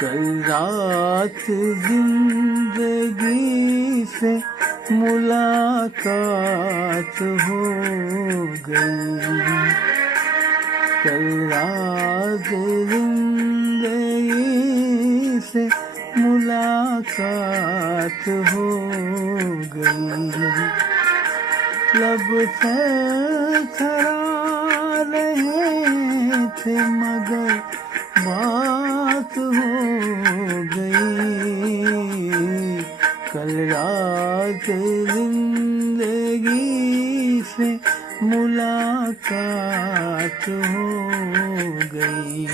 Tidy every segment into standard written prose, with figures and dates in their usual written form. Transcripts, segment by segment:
कल रात जिंदगी से मुलाकात हो गई। कल रात जिंदगी से मुलाकात हो गई। लब थरथरा रहे थे मगर बात हो गई। कल रात जिंदगी से मुलाकात हो गई।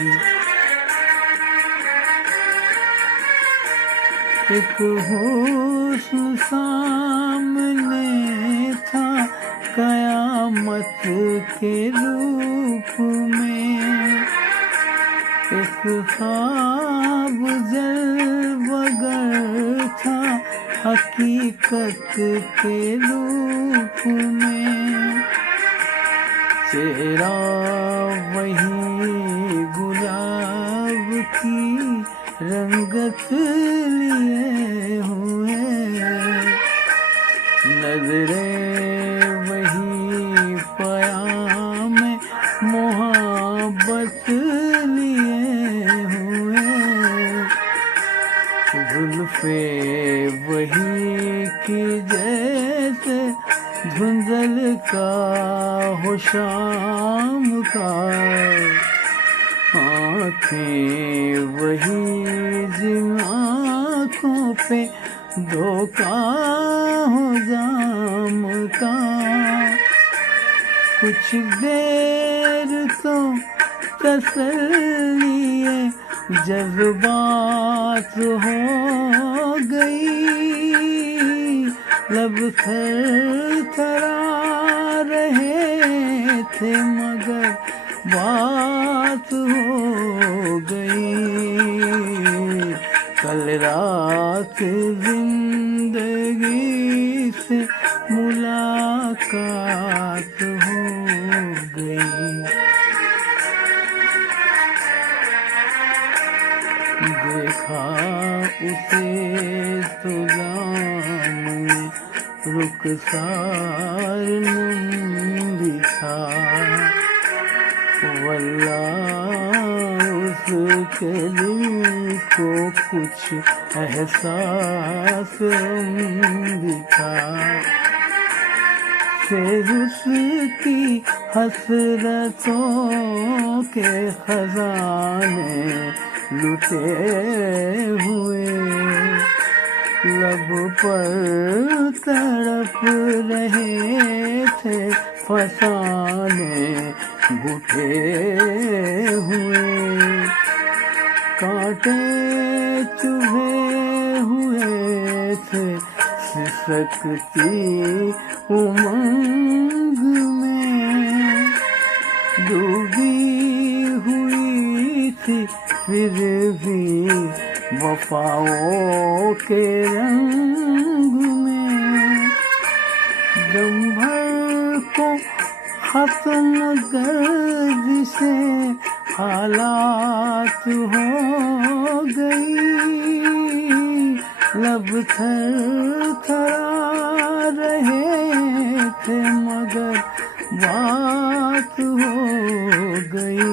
एक हुस्न सामने था कयामत के रूप में। एक ख्वाब जलवगर था हकीकत के रूप में। चेहरा वही गुलाब की रंगत लिए हुए। नजरें वही पयाम मोहब्बत लिए हुए। जुल्फे वही की जैसे धुंधल का हो शाम का। आँखें वही जिन आँखों पे धोखा हो जाम का। कुछ देर तो तसल्लीए जज्बात हो गई। लब थरथरा रहे थे मगर बात हो गई। कल रात जिंदगी से मुलाकात हो गई। देखा उसे तो जाम रुखसार नम था। वल्लाह उसके दिल को कुछ एहसास दिखा। फिर उसकी हसरतों के खजाने लुटे हुए। लब पर तड़प रहे थे फसाने घुटे हुए। कांटे चुभे हुए थे सिसकती उमंग में। डूबी हुई थी फिर भी वफाओं के रंग में। दम भर को खत्म गर्द से हालात हो गई। लब थरथरा रहे थे मगर बात हो गई।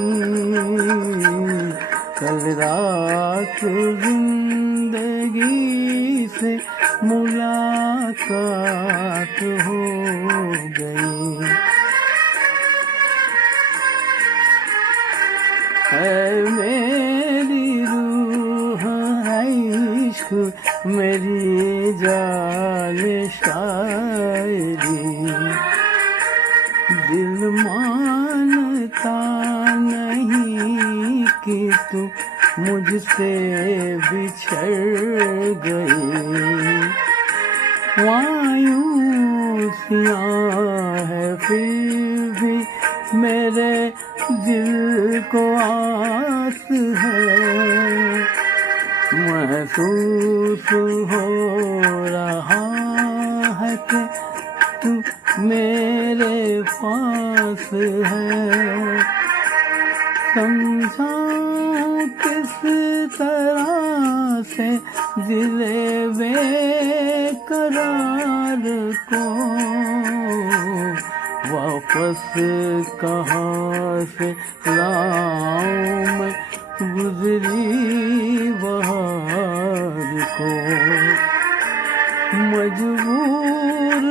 कल रात जिंदगी से मुलाकात हो गई। है मेरी रूह है इश्क मेरी जान शायरी। दिल मानता नहीं कि तू मुझसे बिछड़ गई। मायूसियाँ है फिर भी मेरे दिल को आस है। महसूस हो रहा है कि तू मेरे पास है। समझाऊं किस तरह से दिले बेकरार को वापस कहाँ से लाऊं मैं गुजरी बहार को। मजबूर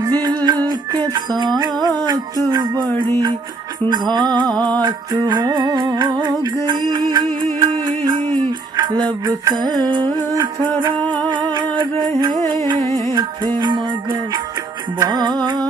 दिल के साथ बड़ी घात हो गई। लब थरा रहे थे मगर बात